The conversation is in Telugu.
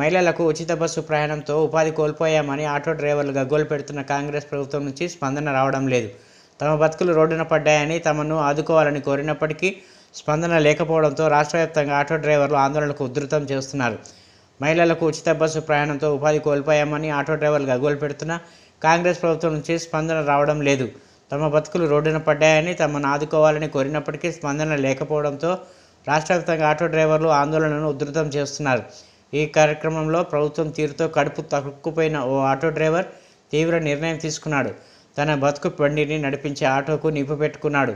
మహిళలకు ఉచిత బస్సు ప్రయాణంతో ఉపాధి కోల్పోయామని ఆటో డ్రైవర్లు గగ్గోలు పెడుతున్న కాంగ్రెస్ ప్రభుత్వం నుంచి స్పందన రావడం లేదు. తమ బతుకులు రోడ్డున పడ్డాయని తమను ఆదుకోవాలని కోరినప్పటికీ స్పందన లేకపోవడంతో రాష్ట్ర వ్యాప్తంగా ఆటో డ్రైవర్లు ఆందోళనకు ఉధృతం చేస్తున్నారు. మహిళలకు ఉచిత బస్సు ప్రయాణంతో ఉపాధి కోల్పోయామని ఆటో డ్రైవర్లు గగ్గోలు పెడుతున్న కాంగ్రెస్ ప్రభుత్వం నుంచి స్పందన రావడం లేదు. తమ బతుకులు రోడ్డున పడ్డాయని తమను ఆదుకోవాలని కోరినప్పటికీ స్పందన లేకపోవడంతో రాష్ట్ర వ్యాప్తంగా ఆటో డ్రైవర్లు ఆందోళనను ఉధృతం చేస్తున్నారు. ఈ కార్యక్రమంలో ప్రభుత్వం తీరుతో కడుపు తరుక్కుపోయిన ఓ ఆటో డ్రైవర్ తీవ్ర నిర్ణయం తీసుకున్నాడు. తన బతుకు బండిని నడిపించే ఆటోకు నిప్పు పెట్టుకున్నాడు.